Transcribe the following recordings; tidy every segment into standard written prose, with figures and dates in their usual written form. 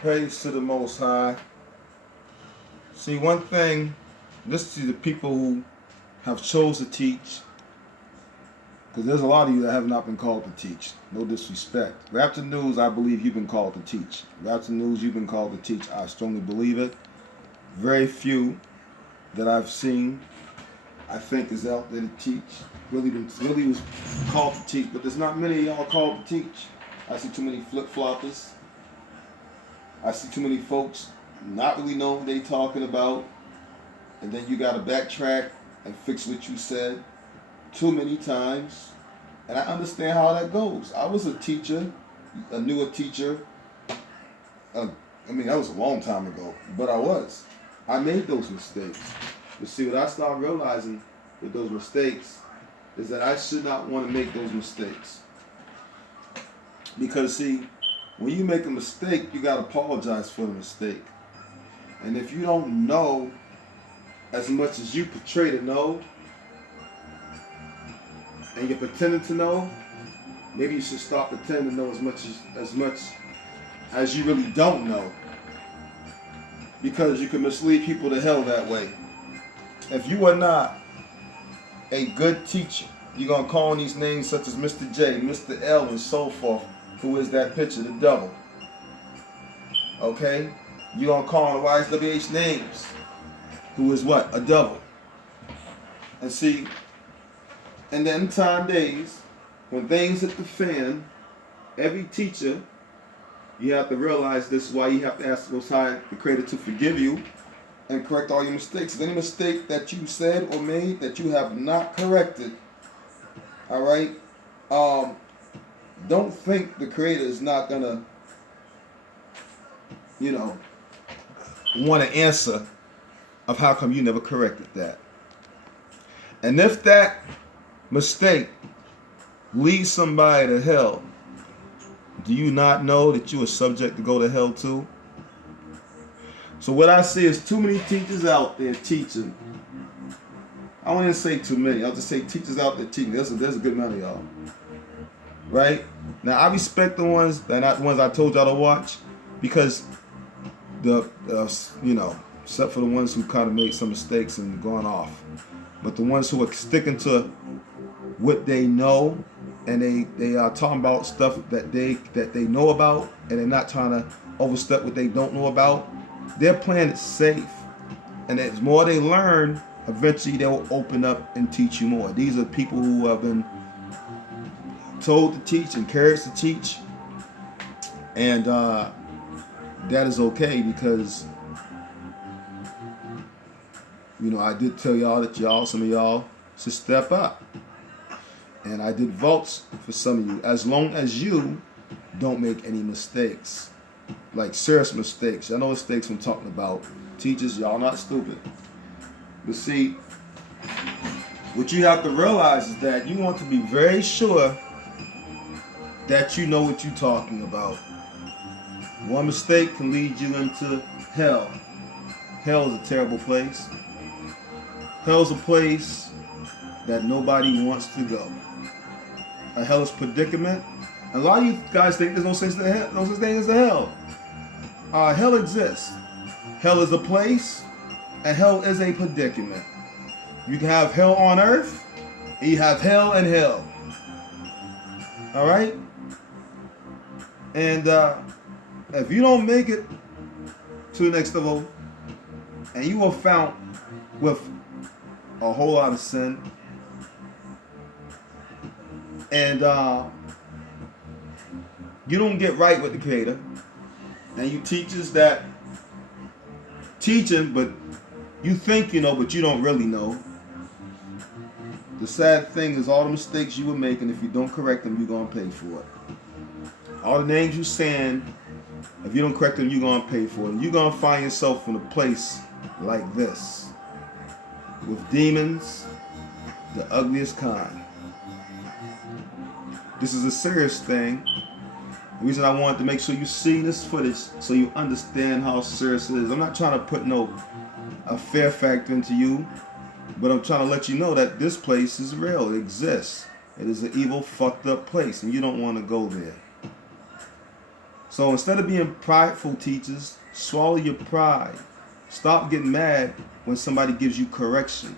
Praise to the Most High. See, one thing, listen to the people who have chose to teach, because there's a lot of you that have not been called to teach. No disrespect. Raptor News, I believe you've been called to teach. Raptor News, you've been called to teach. I strongly believe it. Very few that I've seen, I think, is out there to teach. Really was called to teach, but there's not many of y'all called to teach. I see too many flip-floppers. I see too many folks not really know what they talking about, and then you got to backtrack and fix what you said too many times. And I understand how that goes. I was a teacher, a newer teacher. That was a long time ago, but I was. I made those mistakes. But see, what I started realizing with those mistakes is that I should not want to make those mistakes. Because see, when you make a mistake, you got to apologize for the mistake. And if you don't know as much as you portray to know, and you're pretending to know, maybe you should stop pretending to know as much as you really don't know. Because you can mislead people to hell that way. If you are not a good teacher, you're going to call on these names such as Mr. J, Mr. L, and so forth. Who is that picture? The devil. Okay? You're going to call on the YSWH names. Who is what? A devil. And see, in the end time days, when things hit the fan, every teacher, you have to realize this is why you have to ask the Most High, the Creator, to forgive you and correct all your mistakes. If any mistake that you said or made that you have not corrected, all right, don't think the Creator is not gonna, want to answer of how come you never corrected that. And if that mistake leads somebody to hell, do you not know that you are subject to go to hell too? So what I see is too many teachers out there teaching. I won't even say too many. I'll just say teachers out there teaching. There's a good amount of y'all. Right? Now I respect the ones that not the ones I told y'all to watch, because except for the ones who kind of made some mistakes and gone off. But the ones who are sticking to what they know, and they are talking about stuff that they know about, and they're not trying to overstep what they don't know about, they're playing it safe. And as more they learn, eventually they'll open up and teach you more. These are people who have been told to teach, encouraged to teach, and that is okay, because I did tell y'all that some of y'all should step up, and I did votes for some of you, as long as you don't make any mistakes, like serious mistakes. I know mistakes I'm talking about. Teachers, y'all not stupid. But see, what you have to realize is that you want to be very sure that you know what you're talking about. One mistake can lead you into hell. Hell is a terrible place. Hell is a place that nobody wants to go. A hellish predicament. A lot of you guys think there's no such thing as a hell. Hell exists. Hell is a place, and hell is a predicament. You can have hell on earth, and you have hell and hell. All right? And if you don't make it to the next level, and you are found with a whole lot of sin, and you don't get right with the Creator, and you teachers that teaching, but you think you know, but you don't really know. The sad thing is, all the mistakes you were making, if you don't correct them, you're going to pay for it. All the names you saying, if you don't correct them, you're going to pay for it. You're going to find yourself in a place like this, with demons, the ugliest kind. This is a serious thing. The reason I wanted to make sure you see this footage so you understand how serious it is. I'm not trying to put a fear factor into you, but I'm trying to let you know that this place is real. It exists. It is an evil, fucked up place, and you don't want to go there. So instead of being prideful teachers, swallow your pride. Stop getting mad when somebody gives you correction.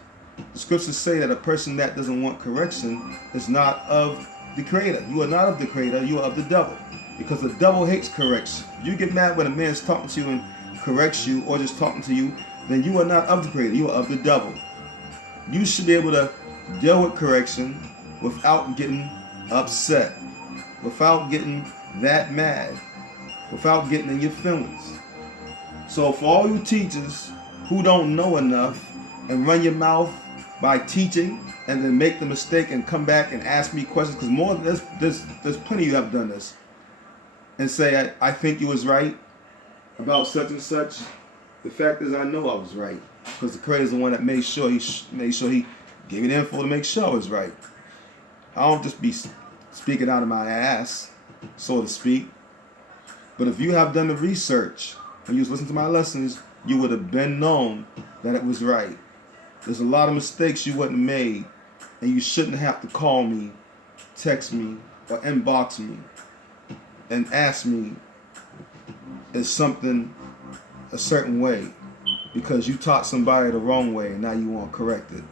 The scriptures say that a person that doesn't want correction is not of the Creator. You are not of the Creator, you are of the devil. Because the devil hates correction. You get mad when a man's talking to you and corrects you or just talking to you, then you are not of the Creator, you are of the devil. You should be able to deal with correction without getting upset, without getting that mad, without getting in your feelings. So for all you teachers who don't know enough and run your mouth by teaching and then make the mistake and come back and ask me questions, because there's plenty of you have done this, and say I think you was right about such and such. The fact is I know I was right, because the Creator is the one that made sure he gave me the info to make sure I was right. I don't just be speaking out of my ass, so to speak. But if you have done the research and you was listening to my lessons, you would have been known that it was right. There's a lot of mistakes you wouldn't have made, and you shouldn't have to call me, text me, or inbox me and ask me, is something a certain way because you taught somebody the wrong way and now you want to correct it.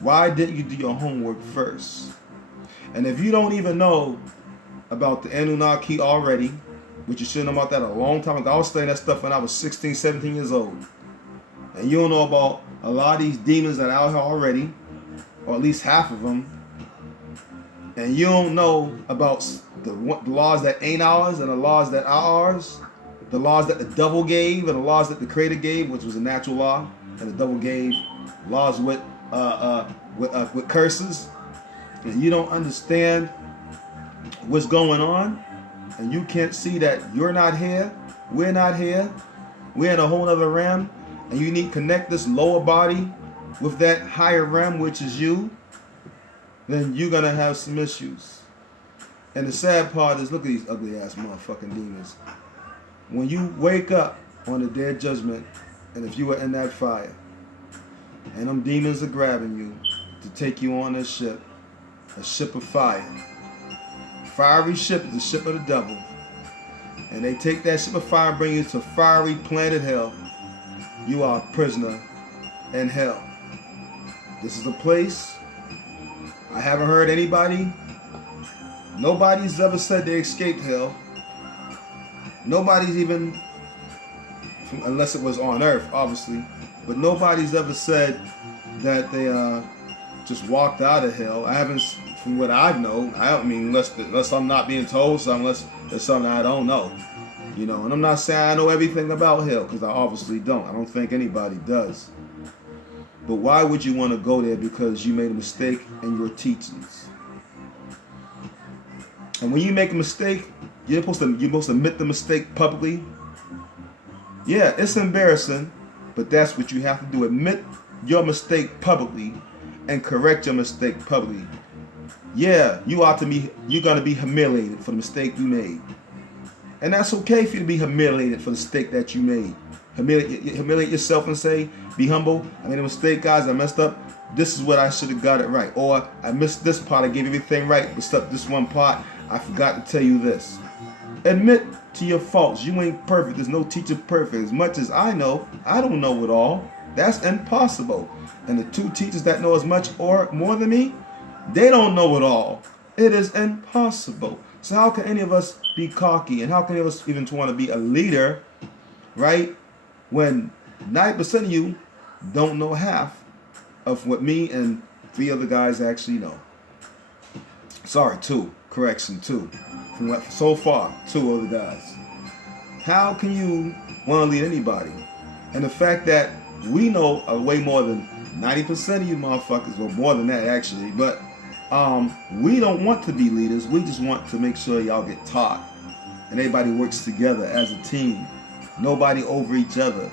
Why didn't you do your homework first? And if you don't even know about the Anunnaki already, which you should know about that a long time ago. I was studying that stuff when I was 16, 17 years old. And you don't know about a lot of these demons that are out here already, or at least half of them. And you don't know about the laws that ain't ours and the laws that are ours. The laws that the devil gave and the laws that the Creator gave, which was a natural law. And the devil gave laws with curses. And you don't understand what's going on. And you can't see that you're not here, we're not here, we're in a whole other realm, and you need to connect this lower body with that higher realm, which is you, then you're going to have some issues. And the sad part is, look at these ugly ass motherfucking demons. When you wake up on the day of judgment, and if you were in that fire, and them demons are grabbing you to take you on a ship of fire. Fiery ship is the ship of the devil. And they take that ship of fire and bring you to fiery planet hell. You are a prisoner in hell. This is a place I haven't heard nobody's ever said they escaped hell. Nobody's even, unless it was on earth, obviously, but nobody's ever said that they just walked out of hell. I haven't, from what I know, unless I'm not being told something, unless there's something I don't know. You know, and I'm not saying I know everything about hell, because I obviously don't. I don't think anybody does. But why would you want to go there? Because you made a mistake in your teachings. And when you make a mistake, you're supposed to admit the mistake publicly. Yeah, it's embarrassing, but that's what you have to do. Admit your mistake publicly and correct your mistake publicly. Yeah, you're gonna be humiliated for the mistake you made. And that's okay for you to be humiliated for the mistake that you made. Humiliate yourself and say, be humble. I made a mistake, guys. I messed up. This is what I should have got it right. Or I missed this part. I gave everything right, except this one part. I forgot to tell you this. Admit to your faults. You ain't perfect. There's no teacher perfect. As much as I know, I don't know it all. That's impossible. And the two teachers that know as much or more than me, they don't know it all. It is impossible. So how can any of us be cocky? And how can any of us even want to be a leader, right? When 90% of you don't know half of what me and 3 other guys actually know. Sorry, 2. Correction, 2. From what, so far, 2 other guys. How can you want to lead anybody? And the fact that we know way more than 90% of you motherfuckers, or more than that actually, but we don't want to be leaders. We just want to make sure y'all get taught and everybody works together as a team. Nobody over each other.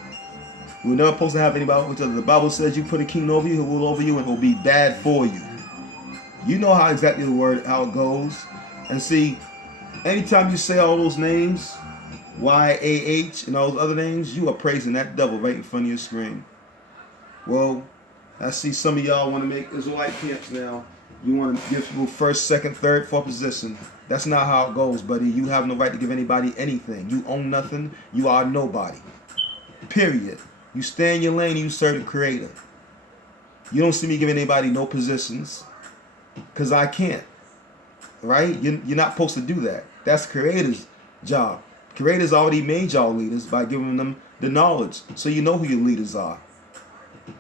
We're not supposed to have anybody over each other. The Bible says you put a king over you who will rule over you and will be bad for you. You know how exactly how it goes. And see, anytime you say all those names, YAH and all those other names, you are praising that devil right in front of your screen. Well, I see some of y'all want to make Israelite camps now. You want to give people first, second, third, fourth position. That's not how it goes, buddy. You have no right to give anybody anything. You own nothing. You are nobody. Period. You stay in your lane and you serve the Creator. You don't see me giving anybody no positions because I can't. Right? You're not supposed to do that. That's Creator's job. Creator's already made y'all leaders by giving them the knowledge. So you know who your leaders are.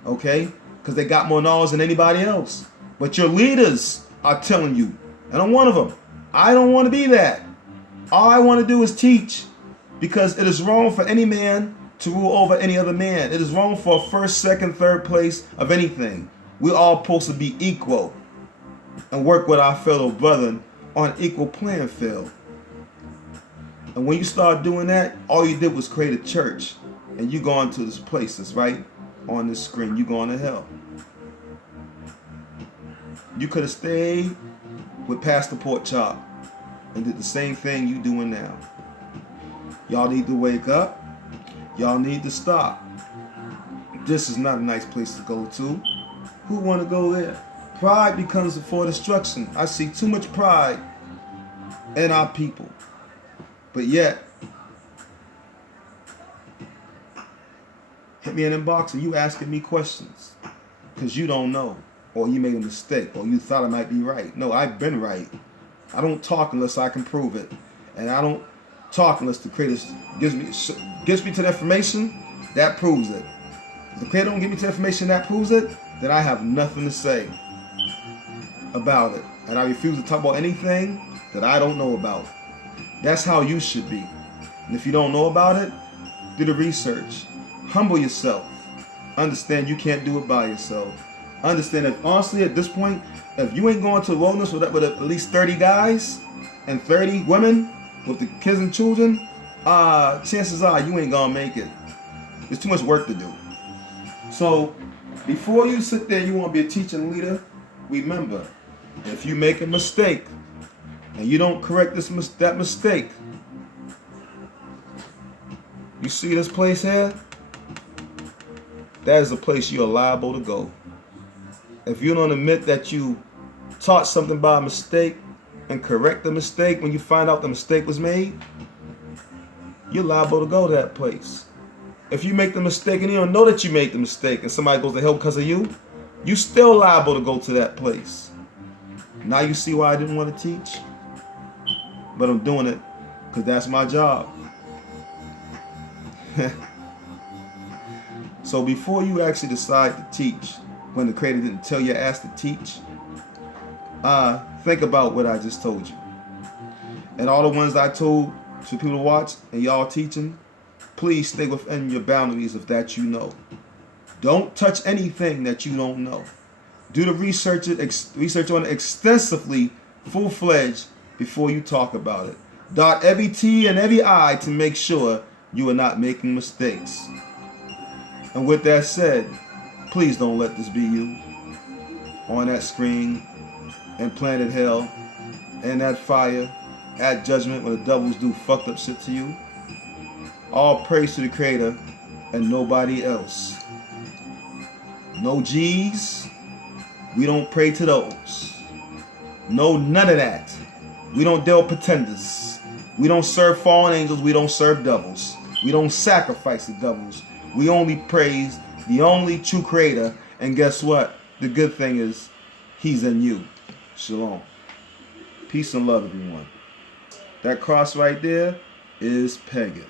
Okay? Because they got more knowledge than anybody else. But your leaders are telling you, and I'm one of them, I don't want to be that. All I want to do is teach. Because it is wrong for any man to rule over any other man. It is wrong for a first, second, third place of anything. We're all supposed to be equal and work with our fellow brethren on an equal playing field. And when you start doing that, all you did was create a church. And you go into this place that's right on this screen. You going to hell. You could have stayed with Pastor Pork Chop and did the same thing you doing now. Y'all need to wake up. Y'all need to stop. This is not a nice place to go to. Who want to go there? Pride becomes for destruction. I see too much pride in our people. But yet, hit me in inbox and you asking me questions because you don't know, or you made a mistake, or you thought I might be right. No, I've been right. I don't talk unless I can prove it, and I don't talk unless the Creator gives me to the information that proves it. If the Creator don't give me to the information that proves it, then I have nothing to say about it, and I refuse to talk about anything that I don't know about. That's how you should be. And if you don't know about it, do the research. Humble yourself. Understand you can't do it by yourself. Understand that honestly at this point, if you ain't going to the wilderness with at least 30 guys and 30 women with the kids and children, chances are you ain't gonna make it. There's too much work to do. So before you sit there and you want to be a teaching leader, remember, if you make a mistake and you don't correct that mistake, you see this place here? That is the place you are liable to go. If you don't admit that you taught something by mistake and correct the mistake when you find out the mistake was made, you're liable to go to that place. If you make the mistake and you don't know that you made the mistake and somebody goes to hell because of you, you still liable to go to that place. Now you see why I didn't want to teach? But I'm doing it because that's my job. So before you actually decide to teach, when the Creator didn't tell your ass to teach, think about what I just told you. And all the ones I told to people to watch and y'all teaching, please stay within your boundaries of that you know. Don't touch anything that you don't know. Do the research on it extensively, full-fledged, before you talk about it. Dot every T and every I to make sure you are not making mistakes. And with that said, please don't let this be you on that screen and planet hell and that fire at judgment when the devils do fucked up shit to you. All praise to the Creator and nobody else. No G's. We don't pray to those. No, none of that. We don't deal with pretenders. We don't serve fallen angels. We don't serve devils. We don't sacrifice the devils. We only praise the only true Creator. And guess what? The good thing is, He's in you. Shalom. Peace and love, everyone. That cross right there is pagan.